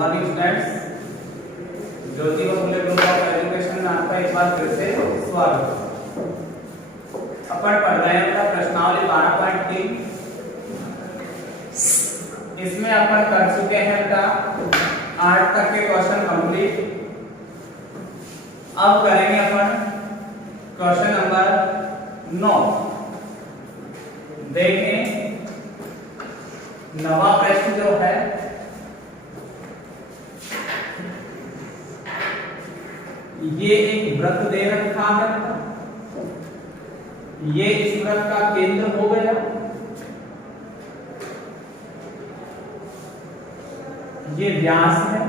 Morning students, Jyotiba Phule group of education में आपका एक बार फिर से स्वागत। अपन पढ़ रहे हैं अपना प्रश्नावली 12.3। इसमें अपन कर चुके हैं बेटा 8 तक के क्वेश्चन कंप्लीट। अब करेंगे अपन क्वेश्चन नंबर 9। देखें नवा प्रश्न जो है ये एक वृत्त दे रखा है। ये इस वृत्त का केंद्र हो गया। ये व्यास है,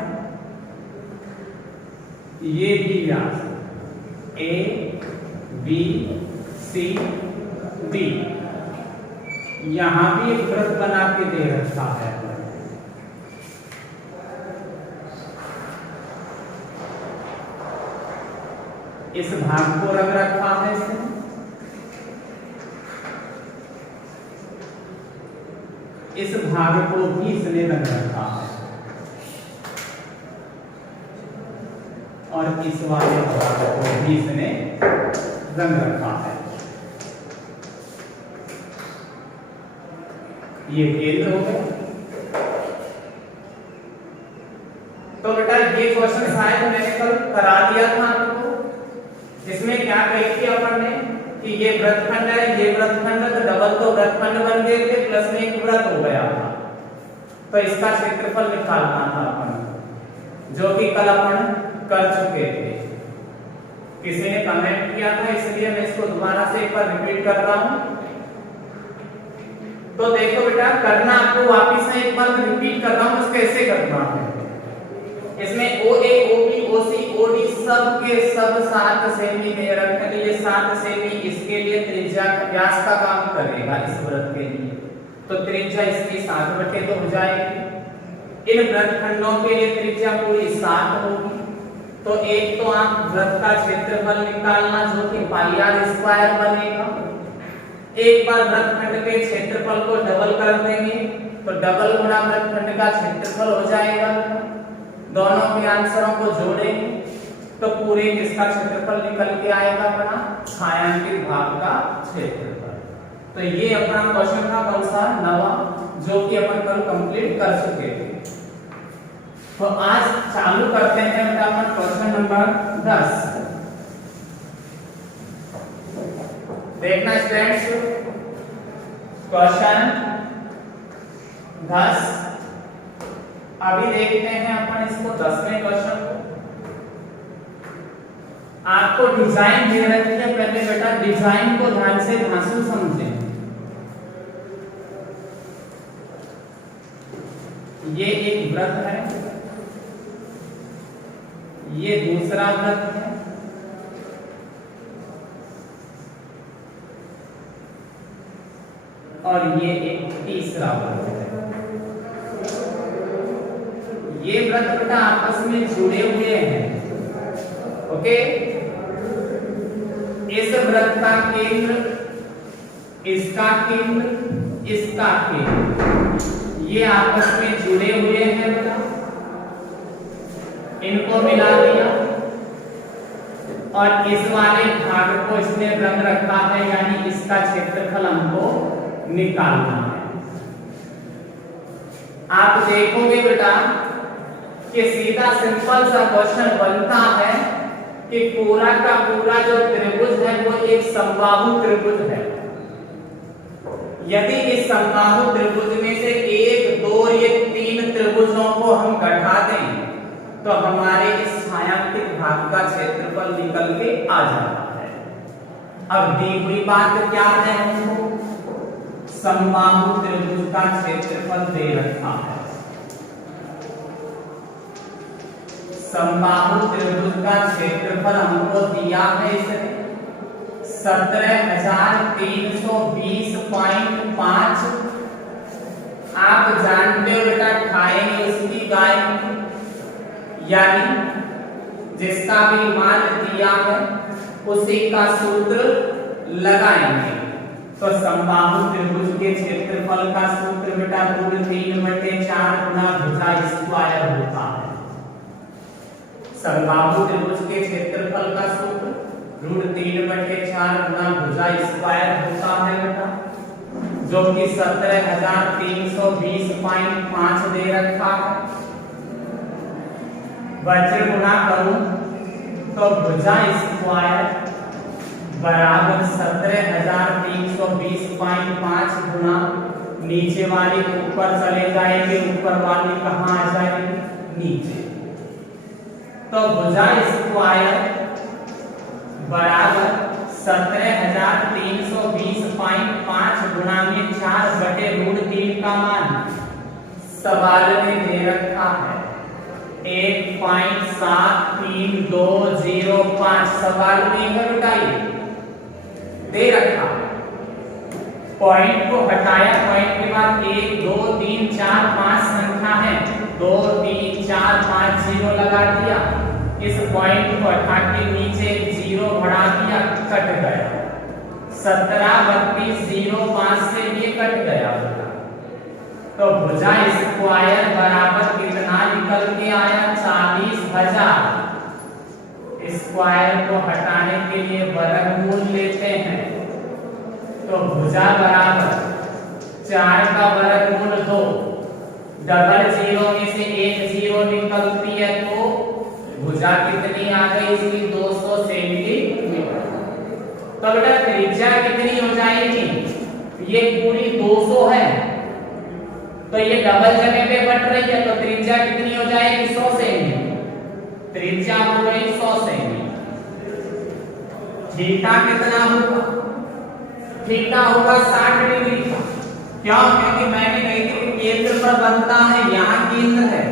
ये भी व्यास है, ए बी सी डी। यहां भी एक वृत्त बना के दे रखा है। इस भाग को रख रखा है इसने। इस भाग को भी इसने रख रखा है और इस वाले भाग को भी इसने रंग रखा है। ये केंद्र हो गया। तो बेटा ये क्वेश्चन शायद मैंने कल करा दिया था आपको। इसमें क्या कही थी अपन ने कि ये वृत्तखंड है, ये वृत्तखंड तो डबल तो वृत्तखंड बन गए थे, प्लस में एक वृत्त हो गया था। तो इसका क्षेत्रफल निकालना था अपन, जो कि कल अपन कर चुके थे। किसी ने कमेंट किया था, इसलिए मैं इसको दोबारा से एक बार रिपीट कर रहा हूं। तो देखो बेटा, करना आपको वापिस से एक बार रिपीट कर रहा हूं, उसको कैसे करना है। इसमें ओ ए ओ बी ओ सी ओ डी सब के सब 7 सेमी दे रखे हैं। ये 7 सेमी इसके लिए त्रिज्या व्यास का काम करेगा इस वृत्त के लिए। तो त्रिज्या इसकी 7/2 हो जाएगी। इन वृत्तखंडों के लिए त्रिज्या पूरी 7 होगी। तो एक तो आप वृत्त का क्षेत्रफल निकालना, जो कि पाई आर स्क्वायर बनेगा। एक बार वृत्तखंड के क्षेत्रफल को डबल कर देंगे तो डबल गुना वृत्तखंड का क्षेत्रफल हो जाएगा। दोनों के आंसरों को जोड़ेंगे तो पूरे किसका क्षेत्रफल निकल के आएगा अपना छायांकित भाग का क्षेत्रफल। तो ये अपना क्वेश्चन था कौन सा, नवा, जो कि अपन कल कंप्लीट कर चुके थे। तो आज चालू करते हैं अपन क्वेश्चन नंबर 10। देखना स्टूडेंट्स, क्वेश्चन 10। अभी देखते हैं अपन इसको 10वें क्वेश्चन को। आपको डिजाइन दे रखी है, पहले बेटा डिजाइन को ध्यान से धांसू समझें। ये एक वृत्त है, ये दूसरा वृत्त है, और ये एक तीसरा वृत्त है। ये वृत्त बेटा आपस में जुड़े हुए हैं। ओके, इस वृत्त का केंद्र, इसका केंद्र, इसका केंद्र, ये आपस में जुड़े हुए हैं बेटा। इनको मिला दिया और इस वाले भाग को इसने रंग रखा है, यानी इसका क्षेत्रफल हमको निकालना है। आप देखोगे बेटा कि सीधा सिंपल सा क्वेश्चन बनता है कि पूरा का पूरा जो त्रिभुज है वो एक समबाहु त्रिभुज है। यदि इस समबाहु त्रिभुज में से 1, 2 या 3 त्रिभुजों को हम घटा दें तो हमारे इस छायांकित भाग का क्षेत्रफल निकल के आ जाता है। अब दी हुई बात क्या है, हमको समबाहु त्रिभुज का क्षेत्रफल दे रखा है। समबाहु त्रिभुज का क्षेत्रफल हमको दिया है इसने 17,320.5। आप जानते हो बेटा, खाएंगे उसकी गाय, यानी जिसका भी मान दिया है उसी का सूत्र लगाएंगे। तो समबाहु त्रिभुज के क्षेत्रफल का सूत्र बेटा √3/4 गुना भुजा स्क्वायर होता है। समबाहु त्रिभुज के क्षेत्रफल का सूत्र √3/4 गुना भुजा स्क्वायर होता है बेटा, जो कि 17,320.5 दे रखा है। वज्र गुना करूं तो भुजा स्क्वायर बराबर 17,320.5 गुना नीचे वाली ऊपर चले जाएंगे, ऊपर वाली कहाँ आ जाएगी? नीचे। तो भुजा स्क्वायर बराबर 17,320.5 गुना में 4/√3 का मान सवाल में दे रखा है 1.73205। सवाल में है बेटा ये दे रखा। पॉइंट को हटाया, पॉइंट के बाद 1 2 3 4 5 संख्या है, 2 3 4 5 0 लगा दिया। इस पॉइंट को हटा के नीचे 0 बढ़ा दिया, कट गया। 173205 से ये कट गया। तो भुजा स्क्वायर बराबर कितना निकल के आया? 40,000। स्क्वायर को हटाने के लिए वर्गमूल लेते हैं। तो भुजा बराबर 4 का वर्गमूल 2, डबल जीरो में से एक जीरो निकलती है, तो भुजा कितनी आ गई इसकी? 200 सेंटीमीटर। तो बेटा त्रिज्या कितनी हो जाएगी? ये पूरी 200 है, तो ये डबल जगह पे बट रही है, तो त्रिज्या कितनी हो जाएगी? 100 सेंटीमीटर। त्रिज्या हो गई 100 सेंटीमीटर। थीटा कितना होगा? थीटा होगा 60 डिग्री। क्यों? क्योंकि मैंने कही थी केंद्र पर बनता है, यहाँ केंद्र है।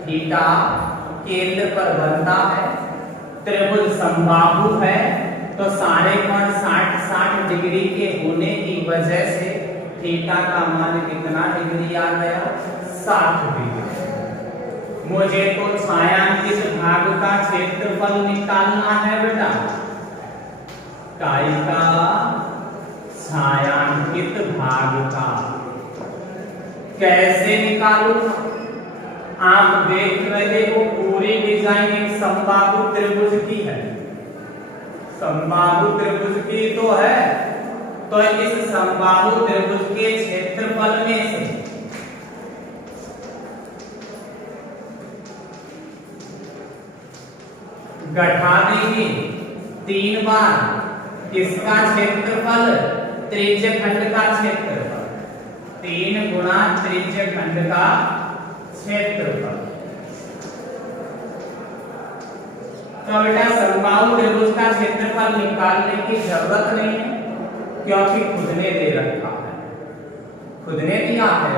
थीटा केंद्र पर बनता है, त्रिभुज समबाहु है, तो सारे कोण 60 डिग्री के होने की वजह से थीटा का मान कितना डिग्री आ गया? 60 डिग्री। मुझे तो छायांकित भाग का क्षेत्रफल निकालना है बेटा। काई का? छायांकित भाग का। कैसे निकालूं? आप देख रहे हो पूरी डिजाइन एक समबाहु त्रिभुज की है। समबाहु त्रिभुज की तो है, तो इस समबाहु त्रिभुज के क्षेत्रफल में से घटा देंगे 3 बार किसका क्षेत्रफल? त्रिज्यखंड का क्षेत्रफल। 3 गुना त्रिज्यखंड का क्षेत्रफल। तो बेटा समबाहु त्रिभुज का क्षेत्रफल निकालने की जरूरत नहीं है, क्योंकि खुद ने दे रखा है, खुद ने दिया है।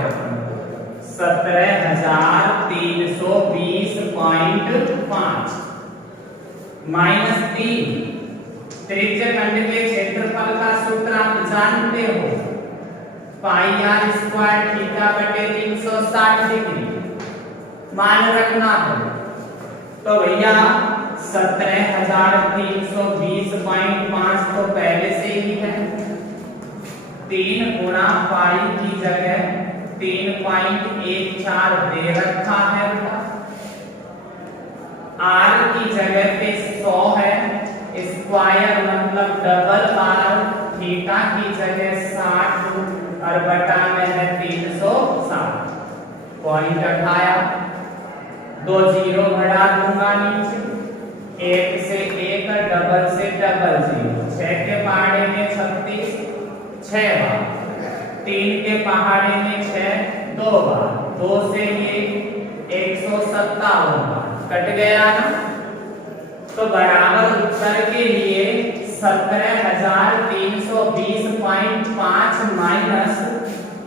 17,320.5 -3 त्रिज्यखंड के क्षेत्रफल का सूत्र आप जानते हो, πr² θ/360 डिग्री मान रखना है। तो भैया 17,320.5 तो पहले से ही है। 3 गुणा पाई की जगह 3.14 दे रखा है। r की जगह पे 100 है, स्क्वायर मतलब डबल r, थीटा की जगह 60 और बटा में है 360। पॉइंट उठाया, 2 जीरो बढ़ा दूंगा नीचे, 1 से 1 डबल से डबल 0, 6 के पहाड़े में 36 6 बार, 3 के पहाड़े में 6 2 बार, 2 से 157 बार कट गया ना। तो बराबर उत्तर के लिए 17,320.5 माइनस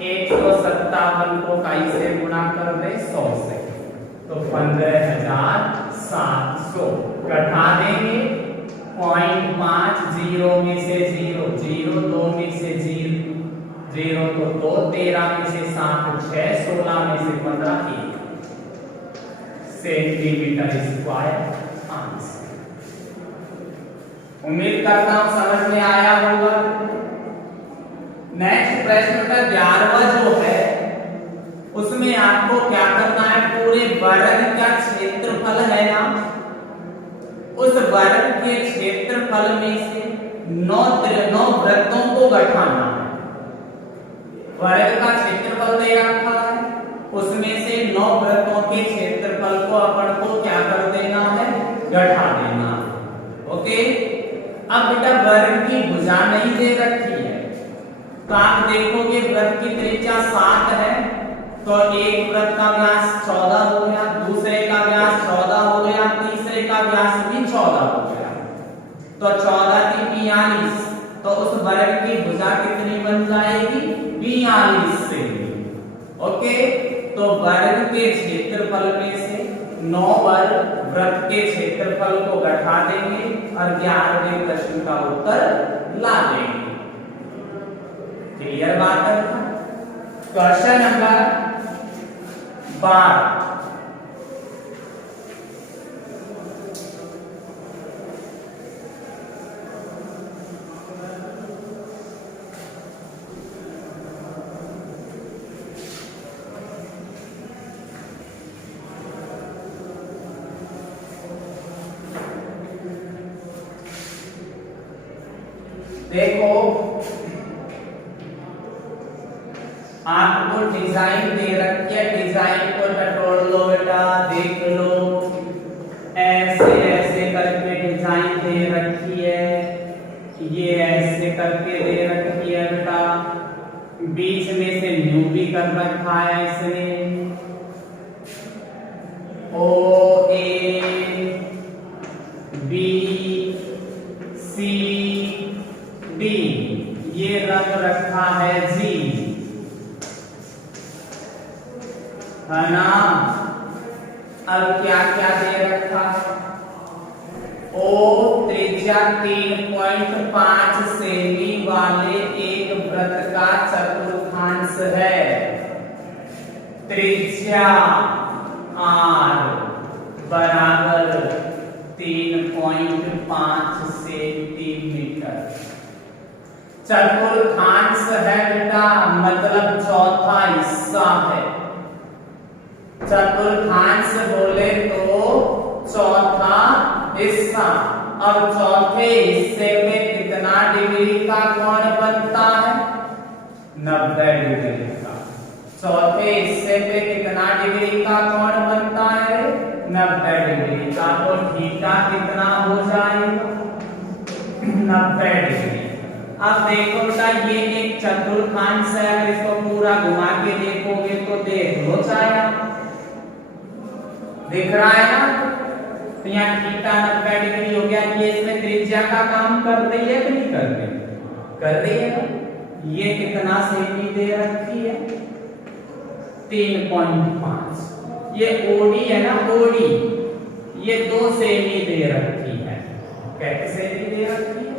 157 को काई से गुणा कर दे 100 से, तो 15,700 घटा देंगे। 0.5 0 में से 0 0, 2 में से 0 0 तो 2, 13 में से 7 6, 16 में से 15 1 सेंटीमीटर स्क्वायर आंसर। उम्मीद करता हूं समझ में आया होगा। नेक्स्ट प्रश्न का 11वां जो है उसमें आपको क्या करना है, पूरे वर्ग का क्षेत्रफल है ना, उस वर्ग के क्षेत्रफल में से 9 वृत्तों को घटाना है। वर्ग का क्षेत्रफल दे रखा है, उसमें से 9 वृत्तों के क्षेत्रफल को अपन को क्या कर देना है, घटा देना। ओके, अब बेटा वर्ग की भुजा नहीं दे रखी है, तो आप देखोगे वृत्त की त्रिज्या 7 है, तो एक वृत्त का व्यास 14 हो गया, दूसरे का व्यास 14 हो गया, तीसरे का व्यास भी 14 हो गया, तो 14 की 42, तो उस वर्ग की भुजा कितनी बन जाएगी, 42 सेमी। ओके, तो वर्ग के क्षेत्रफल में से 9 वर्ग वृत्त के क्षेत्रफल को घटा देंगे और 11वें प्रश्न का उत्तर ला देंगे। क्लियर बात है? Question number 12। देखो आपको डिजाइन दे रखी है, डिजाइन को टटोल लो बेटा, देख लो, ऐसे ऐसे करके डिजाइन दे रखी है, ये ऐसे करके दे रखी है बेटा, बीच में से न्यू भी कर रखा है इसने, ओ ए बी सी डी, ये रंग रखा है जी, है ना। अब क्या क्या दे रखा है, ओ त्रिज्या 3.5 सेमी वाले एक वृत्त का चतुर्थांश है, त्रिज्या r बराबर 3.5 सेंटीमीटर, चतुर्थांश है बेटा, मतलब चौथा हिस्सा है, चतुर्थांश बोले तो चौथा हिस्सा। अब चौथे हिस्से में कितना डिग्री का कोण बनता है, 90 डिग्री का। चौथे हिस्से पे कितना डिग्री का कोण बनता है, 90 डिग्री का, तो थीटा कितना हो जाएगा, 90 डिग्री। अब देखो बेटा ये एक चतुर्थांश है, अगर इसको पूरा घुमा के देखोगे तो देख लो चाहे दिख रहा है ना, तो यहाँ थीटा 90 डिग्री हो गया। ये इसमें त्रिज्या का काम कर रही है कि नहीं कर रही, कर रही है ना। ये कितना सेमी दे रखी है, 3.5। ये ओडी है ना, ओडी ये 2 सेमी दे रखी है, कैसे सेमी दे रखी है,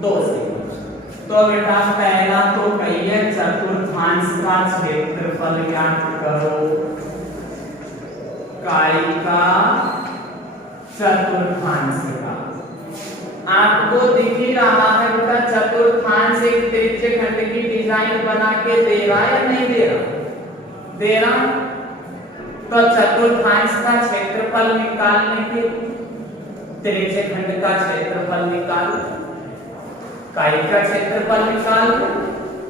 2 सेमी। तो बेटा पहला तो कहिए चतुर्थांश का क्षेत्रफल ज्ञात करो, काई का चतुर्थांश का। आपको दिख ही रहा है बेटा चतुर्थांश एक त्रिज्य खंड की डिजाइन बना के दे रहा है या नहीं दे रहा, दे रहा। तो चतुर्थांश का क्षेत्रफल निकालने के त्रिज्य खंड का क्षेत्रफल निकाल, काई का क्षेत्रफल निकाल,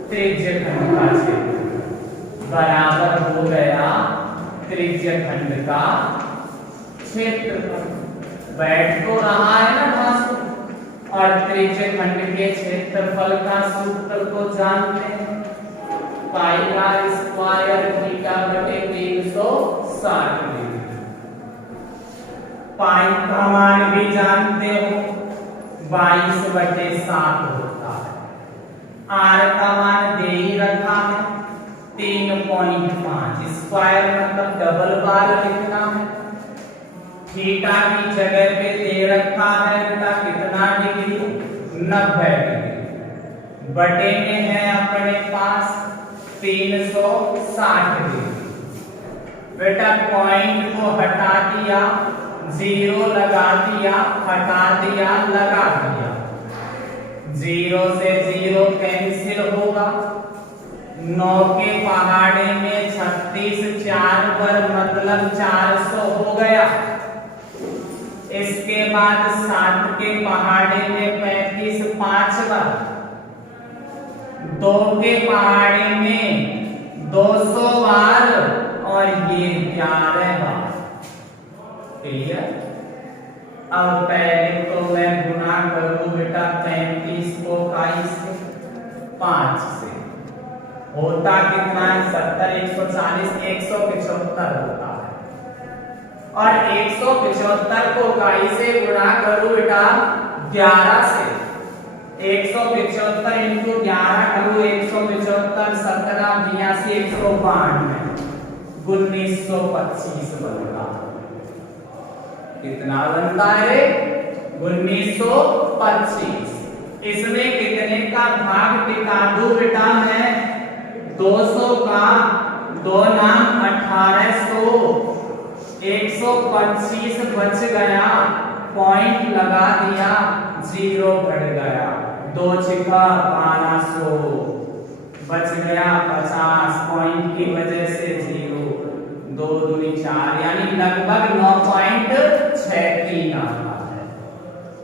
त्रिज्य खंड का क्षेत्रफल बराबर हो गया त्रिज्य खंड का क्षेत्रफल। बैठ तो रहा है ना भाषण, और त्रिज्य खंड के क्षेत्रफल का सूत्र को जानते हैं, पाई आर स्क्वायर थीटा बटे 360 डिग्री। पाई का मान भी जानते हो 22 बटे 7 होता है, आर का मान दे ही रखा है 3.5, स्क्वायर मतलब डबल बार लिखना है। थीटा की जगह पे दे रखा है बेटा कितना डिग्री, 90 डिग्री, बटे में है अपने पास 360 डिग्री। बेटा पॉइंट को हटा दिया, 0 लगा दिया, हटा दिया, लगा दिया, 0 से 0 कैंसिल होगा। 9 के पहाड़े में 36 4 पर मतलब 400 हो गया। इसके बाद 7 के पहाड़े में 35 5 बार, 2 के पहाड़े में 200 बार और ये 11 बार। क्लियर? अब पहले तो मैं गुना करूं बेटा 35 को 22 से 5 से, होता कितना है 70 140 175 होता है। और 175 को 22 से गुणा करूं बेटा 11 से, 175 इंटू 11 करूं 175 17 82 192 1925 बनता है। कितना बनता है? 1925। इसमें कितने का भाग टिका दूं बेटा मैं? 200 का 2 नाम 1800, 125 बच गया, पॉइंट लगा दिया, 0 घट गया, 2 छिका 1200, बच गया 50, पॉइंट की वजह से 0, 2 दूनी 4 यानी लगभग 9.63 आता है।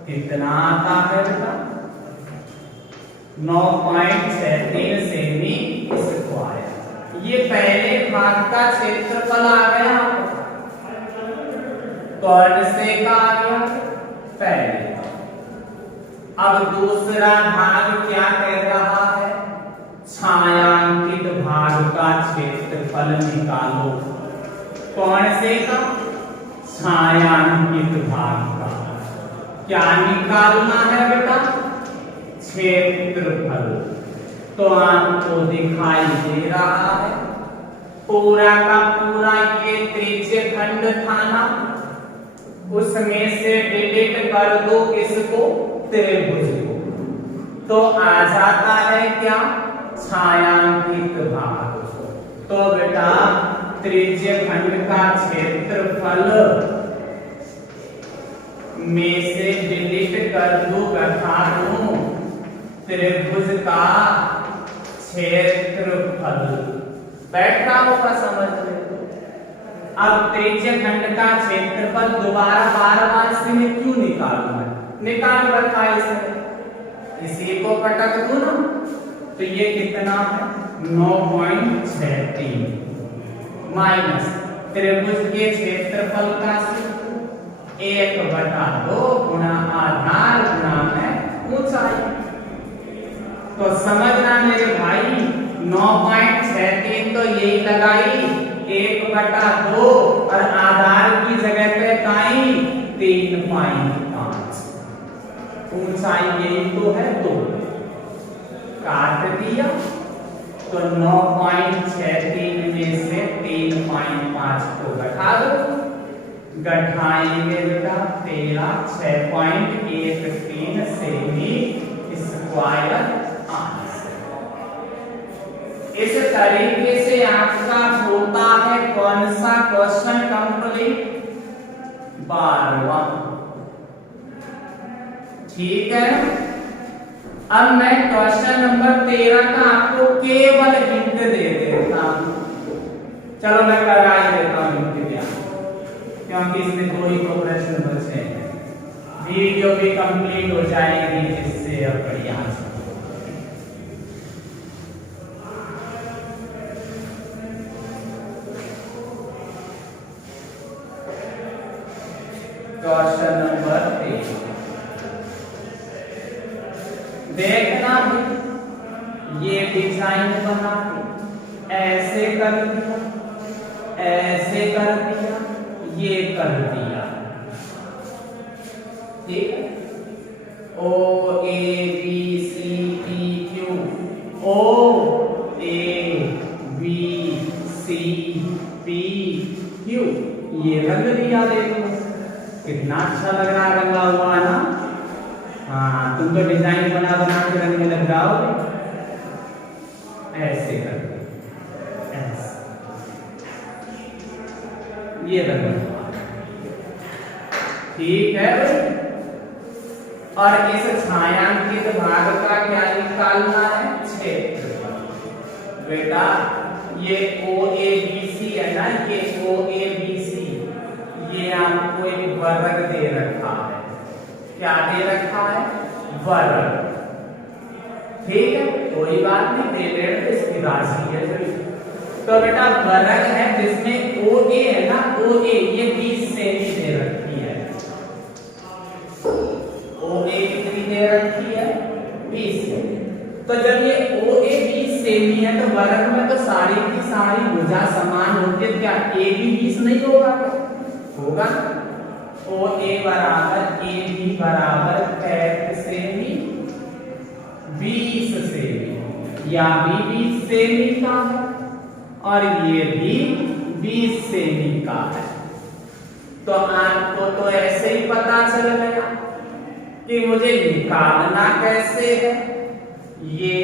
कितना आता है बेटा? 9.63 सेमी स्क्वायर। ये पहले भाग का क्षेत्रफल आ गया। कौन से का आ गया? पहले। अब दूसरा भाग क्या कह रहा है? छायांकित भाग का क्षेत्रफल निकालो। कौन से का? छायांकित भाग का। क्या निकालना है बेटा? क्षेत्रफल। तो आपको दिखाई दे रहा है पूरा का पूरा ये त्रिज्य खंड था ना, उसमें से डिलीट कर दो किसको? त्रिभुज को, तो आ जाता है क्या? छायांकित भाग। तो बेटा त्रिज्य खंड का क्षेत्रफल में से डिलीट कर दूं घटा दूं त्रिभुज का क्षेत्रफल। बैठ रहा होगा समझ में? अब त्रिज्य खंड का क्षेत्रफल दोबारा बार-बार से मैं क्यों निकालूं? निकाल रखा है इसने, इसी को कटक दूं ना, तो ये कितना है? 9.63 माइनस त्रिभुज के क्षेत्रफल का 1/2 गुणा आधार गुणा में ऊंचाई। तो समझना मेरे भाई, 9.63 तो यही लगाई 1/2 और आधार की जगह पे काई 3.5, ऊंचाई यही तो है 2, काट दिया तो 9.63 में से 3.5 को घटा दो, घटाएंगे बेटा 13 6.13 सेमी स्क्वायर आंसर। इस तरीके से आपका होता है कौन सा क्वेश्चन कंप्लीट? 12वां। ठीक है। अब मैं क्वेश्चन नंबर 13 का आपको केवल हिंट दे देता हूं। चलो मैं करा ही देता हूं हिंट दिया, क्योंकि इसमें 2 ही तो प्रश्न बचे हैं। वीडियो भी कंप्लीट हो जाएगी जिससे अब बढ़िया। क्वेश्चन नंबर 13 देखना भी, ये डिजाइन बना के ऐसे कर दिया, ऐसे कर दिया, ये कर दिया, ठीक है। O A B C D Q, O A B C P Q, ये रंग दिया। देखो कितना अच्छा लग रहा है, रंगा हुआ ना। हाँ, तुम तो डिजाइन बना बना के रंग में लग जाओगे। ऐसे कर, ऐसे, ये रंग, ठीक है। और इस छायांकित भाग का क्या निकालना है? क्षेत्रफल। बेटा ये OABC है ना, ये OABC, ये आपको एक वर्ग दे रखा है। क्या दे रखा है? वर्ग। ठीक है, कोई बात नहीं, दे रहे तो इसकी राशि है। तो बेटा वर्ग है जिसमें OA है ना, OA ये 20 सेमी दे रखी है। OA कितनी दे रखी है? 20 सेमी। तो जब ये OA 20 सेमी है तो वर्ग में तो सारी की सारी भुजा समान होती है, क्या A भी 20 नहीं होगा? क्या होगा? OA बराबर AB बराबर 65 सेमी 20 सेमी, या भी 20 सेमी का है और ये भी 20 सेमी का है। तो आपको तो ऐसे ही पता चल गया कि मुझे निकालना कैसे है। ये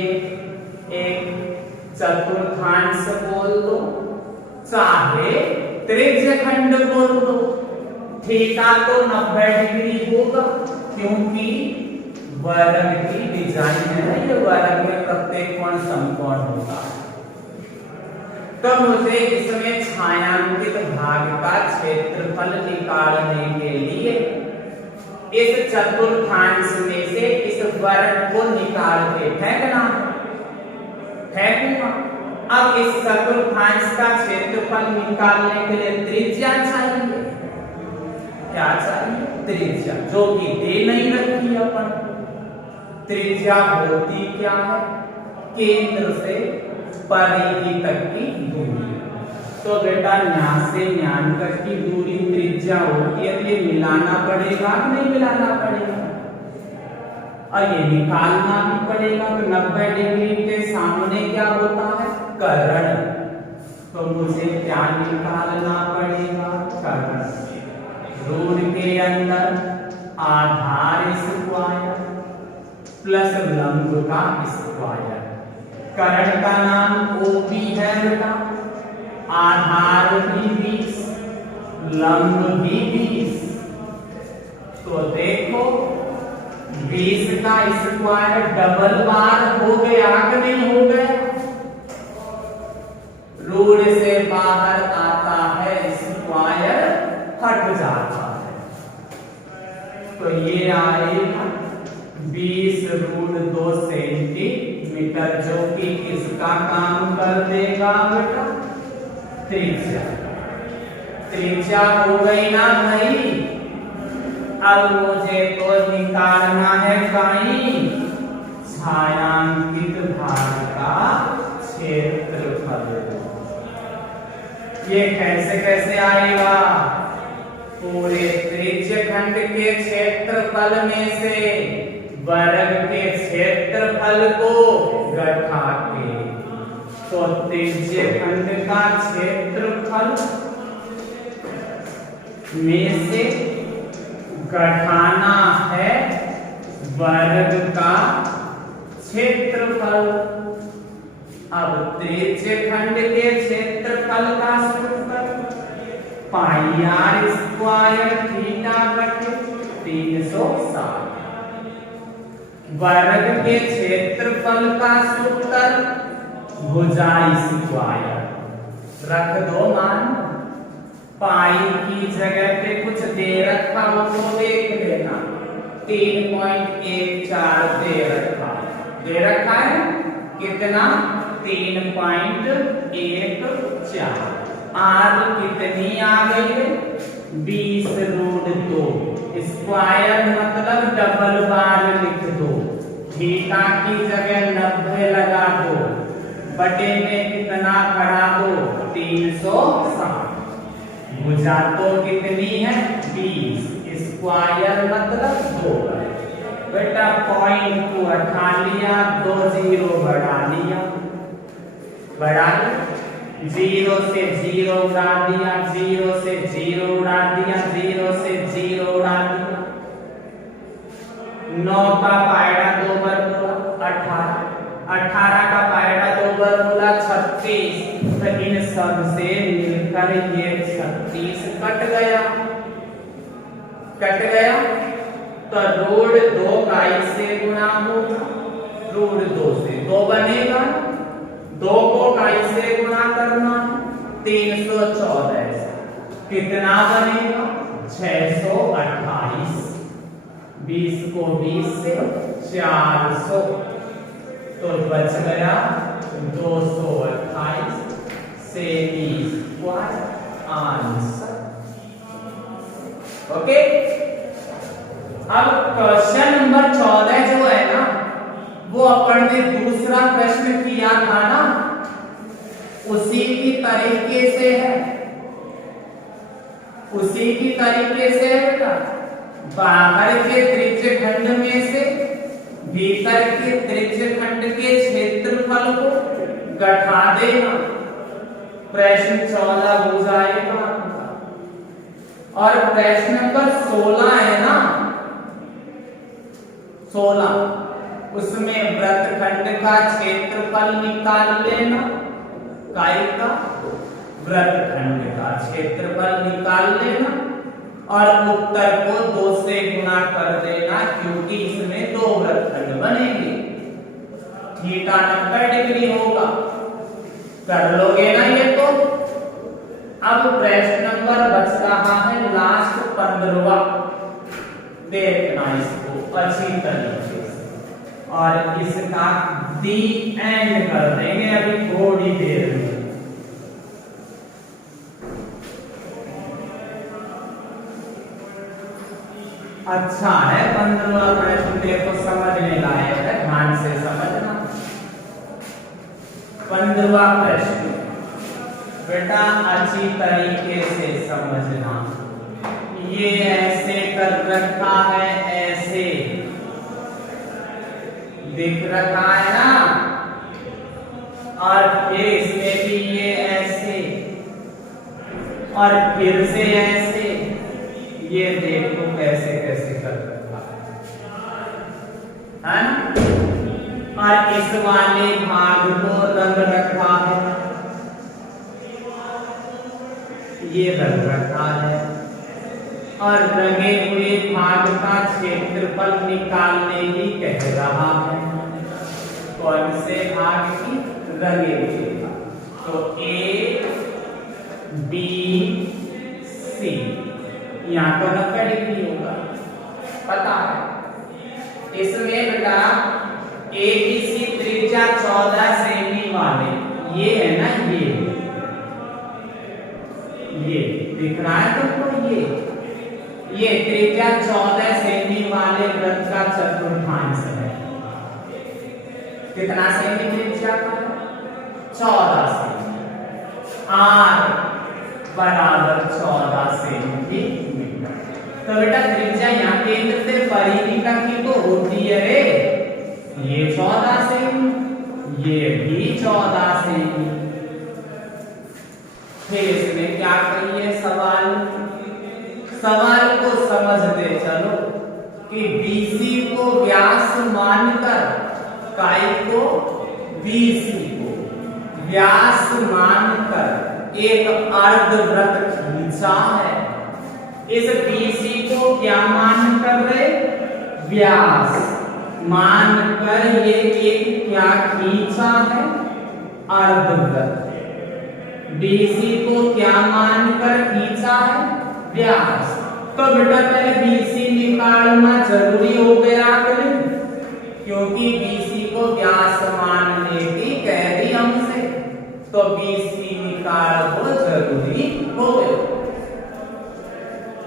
एक चतुर्थांश बोल दो, चाहे त्रिज्यखंड बोल दो। थीटा तो 90 डिग्री होगा, क्योंकि वर्ग की डिजाइन है ना, ये वर्ग में प्रत्येक कोण समकोण होता है। तो मुझे इसमें छायांकित भाग का क्षेत्रफल निकालने के लिए इस चतुर्थांश में से इस वर्ग को निकाल के फेंकना फेंकूंगा। अब इस चतुर्थांश का क्षेत्रफल निकालने के लिए त्रिज्या चाहिए। क्या चाहिए? त्रिज्या, जो कि दे नहीं रखी अपन। त्रिज्या होती क्या है? केंद्र से परिधि तक की दूरी। तो बेटा यहाँ से यहाँ तक की दूरी त्रिज्या होती है, तो ये मिलाना पड़ेगा कि नहीं मिलाना पड़ेगा? और ये निकालना भी पड़ेगा। तो 90 डिग्री के सामने क्या होता है? कर्ण। तो मुझे क्या निकालना पड़ेगा? कर्ण। रूट के अंदर आधार स्क्वायर प्लस लंब का स्क्वायर। कर्ण का नाम OB है बेटा, आधार भी 20, लंब भी 20। तो देखो 20 का स्क्वायर डबल बार हो गया कि नहीं हो गया? रूट से बाहर आता है, स्क्वायर हट जाता है। तो ये आएगा 20 रूट 2 सेंटीमीटर, जो कि किसका काम कर देगा बेटा? त्रिज्या। त्रिज्या हो गई ना भाई। अब मुझे तो निकालना है कहीं छायांकित भाग का क्षेत्रफल। ये कैसे कैसे आएगा? पूरे त्रिज्यखंड के क्षेत्रफल में से वर्ग के क्षेत्रफल को घटा के। तो त्रिज्यखंड का क्षेत्रफल में से घटाना है वर्ग का क्षेत्रफल। अब त्रिज्यखंड के क्षेत्रफल का सूत्र पाई r स्क्वायर थीटा बटे 360। वर्ग के क्षेत्रफल का सूत्र भुजा स्क्वायर। रख दो मान। पाई की जगह पे कुछ दे रखा हो तो देख लेना। 3.14 दे रखा है। कितना? 3.14। आर कितनी आ गई है? 20 रूट 2। स्क्वायर मतलब डबल बार लिख दो। थीटा की जगह 90 लगा दो, बटे में कितना बढ़ा दो? 360। भुजा तो कितनी है? 20। स्क्वायर मतलब 2। बेटा पॉइंट को हटा लिया, 2 0 बढ़ा लिया। 0 से 0 उड़ा दिया, 0 से 0 उड़ा दिया, 0 से 0 उड़ा दिया। 9 का पायड़ा 2 वर्गमूला 18, 18 का पायड़ा 2 वर्गमूला 36। तो इन सब से मिलकर ये 36 कट गया। तो रूट 2 का इससे गुणा होगा, रूट 2 से 2 बनेगा, 2 को का इससे गुणा करना है 314 से कितना बनेगा 628, 20 को 20 से 400 तो बच गया 228 से 20 आंसर। ओके, अब क्वेश्चन नंबर 14 जो है ना वो अपन ने दूसरा प्रश्न किया था ना उसी की तरीके से है, उसी की तरीके से है बेटा। बाहर के त्रिज्यखंड में से भीतर के त्रिज्यखंड के क्षेत्रफल को घटा देना, प्रश्न 14 हो जाएगा। और प्रश्न नंबर 16 है ना 16, उसमें वृत्तखंड का क्षेत्रफल निकाल लेना, काय का वृत्तखंड का क्षेत्रफल निकाल लेना और उत्तर को 2 से गुणा कर देना क्योंकि इसमें 2 वृत्तखंड बनेंगे। थीटा 90 डिग्री होगा, कर लोगे ना ये तो। अब प्रश्न नंबर बच रहा है लास्ट 15वां, देखना इसको अच्छी तरीके से और इसका दी एंड कर देंगे अभी थोड़ी देर में। अच्छा है 15वां प्रश्न, देखो समझने लायक है, ध्यान से समझना। 15वां प्रश्न बेटा अच्छी तरीके से समझना, ये ऐसे कर रखा है, ऐसे दिख रखा है ना, और फिर इसमें भी ये ऐसे और फिर से ऐसे, ये देखो कैसे कैसे कर रखा है ना। और इस वाले भाग को रंग रखा है, ये रंग रखा है और रंगे हुए भाग का क्षेत्रफल निकालने की कह रहा है। कौन से भाग की? रंगे हुए। तो ए बी सी यहाँ तो 90 डिग्री होगा, पता है। इसमें बेटा ए बी सी त्रिज्या 14 सेमी वाले ये है ना, ये दिख रहा है तुमको, ये त्रिज्या 14 सेमी वाले वृत्त का चतुर्थांश है। कितना सेमी त्रिज्या का? 14 सेमी। आर बराबर 14 सेंटीमीटर। तो बेटा त्रिज्या यहाँ केंद्र से परिधि की तो होती है रे, ये 14 सेमी, ये भी 14 सेमी। फिर इसमें क्या करिए, सवाल को समझते चलो कि BC को व्यास मानकर, काय को BC को व्यास मानकर एक अर्धवृत्त खींचा है। इस BC को क्या मानकर रे? व्यास मानकर ये एक क्या खींचा है? अर्धवृत्त। BC को क्या मानकर खींचा है? व्यास। तो बेटा पहले BC निकालना जरूरी हो गया, क्योंकि BC को व्यास मानने की कह दी हमसे, तो BC निकालो जरूरी हो गया।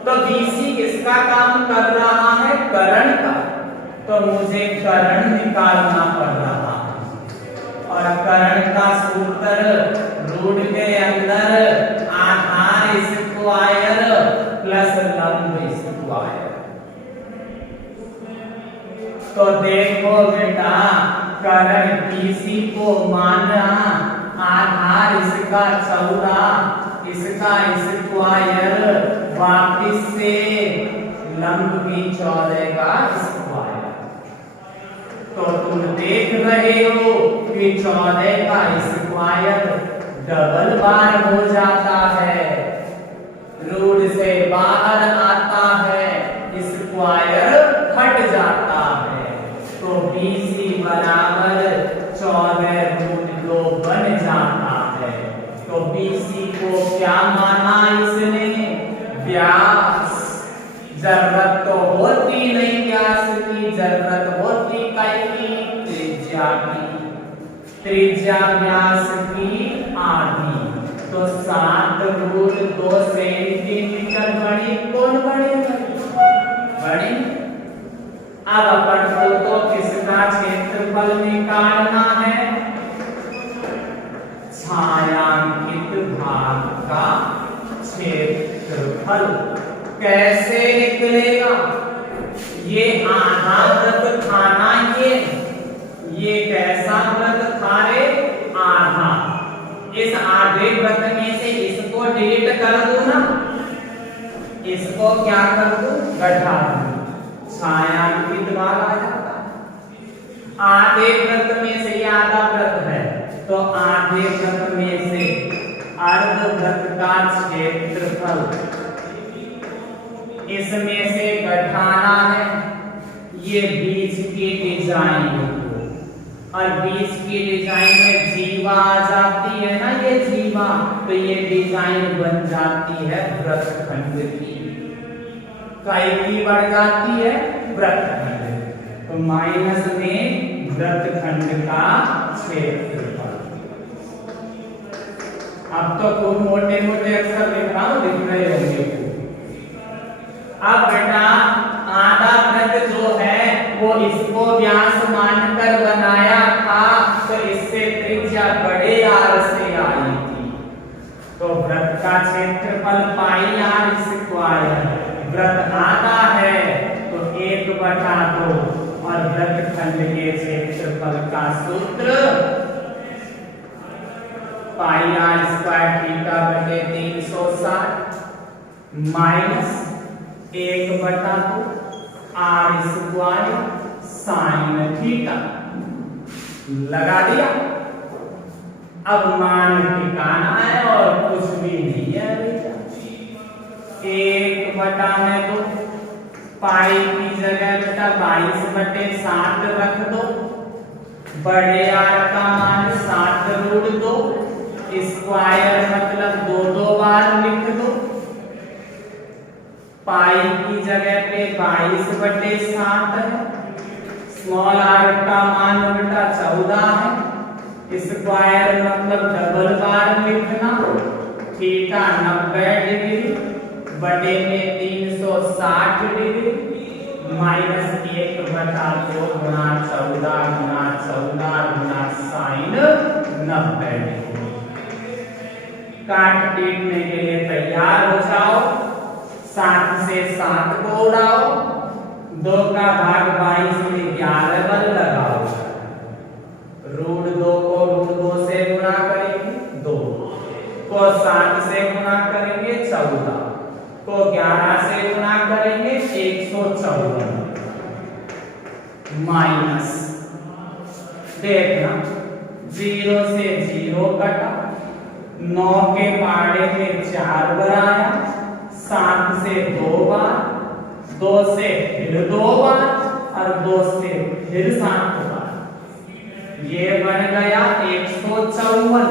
तो BC किसका काम कर रहा है? करण का। तो मुझे करण निकालना पड़ रहा है और करण का सूत्र रूट के अंदर आधार स्क्वायर प्लस लंब स्क्वायर। तो देखो बेटा करण BC को माना आधार इसका 14, इसका स्क्वायर वापिस से लंब की 14 का स्क्वायर। तो तुम देख रहे हो कि 14 का स्क्वायर डबल बार हो जाता है, रूट से बाहर आता है, स्क्वायर व्यास, जरूरत तो होती नहीं व्यास की, जरूरत होती काई की, त्रिज्या की। त्रिज्या व्यास की आधी, तो 7√2 सेंटीमीटर बड़ी। कौन बड़ी? बड़ी। अब अपन को तो किसका क्षेत्रफल निकालना है? छायांकित भाग का क्षेत्रफल। कैसे निकलेगा? ये आधा वृत्त था ना, ये कैसा वृत्त था रे? आधा। इस आधे वृत्त में से इसको डिलीट कर दूं ना, इसको क्या कर दूं? घटा दूं, छायांकित भाग आ जाता है। आधे वृत्त में से, ये आधा वृत्त है, तो आधे वृत्त में से अर्ध वृत्त का क्षेत्रफल, इसमें से घटाना है ये बीच की डिजाइन को, और बीच की डिजाइन में जीवा आ जाती है ना, ये जीवा, तो ये डिजाइन बन जाती है वृत्तखंड की। कई की बढ़ जाती है? वृत्तखंड। तो माइनस में वृत्तखंड का क्षेत्रफल। अब तो खूब मोटे मोटे अक्षर लिख रहा हूं, दिख रहे होंगे। अब बेटा आधा वृत्त जो है वो इसको व्यास मानकर बनाया था, तो इससे त्रिज्या बड़े आर से आई थी, तो वृत्त का क्षेत्रफल पाई आर स्क्वायर। वृत्त आधा है तो 1/2, और वृत्तखंड के क्षेत्रफल का सूत्र पाई आर स्क्वायर थीटा बटे 360 minus 1/2 r square sine theta. लगा दिया। अब मान ठिकाना है और कुछ भी नहीं है। 1/2 में तो पाई की जगह बेटा 22/7 रख दो, बड़े आर का मान 7√2, स्क्वायर मतलब 2 बार लिख दो। पाई की जगह पे 22/7 है, स्मॉल आर का मान बेटा 14 है, स्क्वायर मतलब डबल बार लिखना, थीटा 90 डिग्री बटे में 360 डिग्री माइनस 1/2 गुना 14 गुना साइन 90 डिग्री। काट पीटने के लिए तैयार हो जाओ। 7 से 7 को उड़ाओ, 2 का भाग 22 में 11 बल लगाओ। √2 को √2 से गुणा करेंगे 2, को 7 से गुणा करेंगे 14, को 11 से गुणा करेंगे 114 माइनस, देखना 0 से 0 कटा, 9 के पाड़े में 4 बनाया, 7 से 2 बार, 2 से फिर 2 बार, और 2 से फिर 7 बार। ये बन गया 154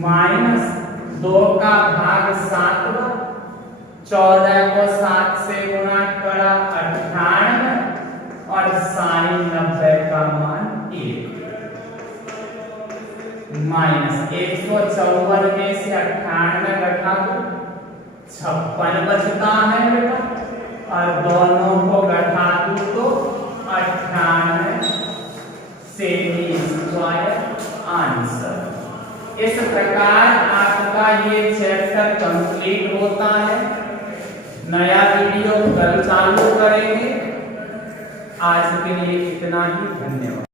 माइनस 2 का भाग 7 बार, 14 को 7 से गुणा करा 98, और साइन 90 का मान 1 माइनस 154 में से 98 घटा दो 56 बचता है बेटा, और दोनों को घटा दूं तो 98 सेमी स्क्वायर आंसर। इस प्रकार आपका ये चैप्टर कंप्लीट होता है। नया वीडियो कल चालू करेंगे। आज के लिए इतना ही, धन्यवाद।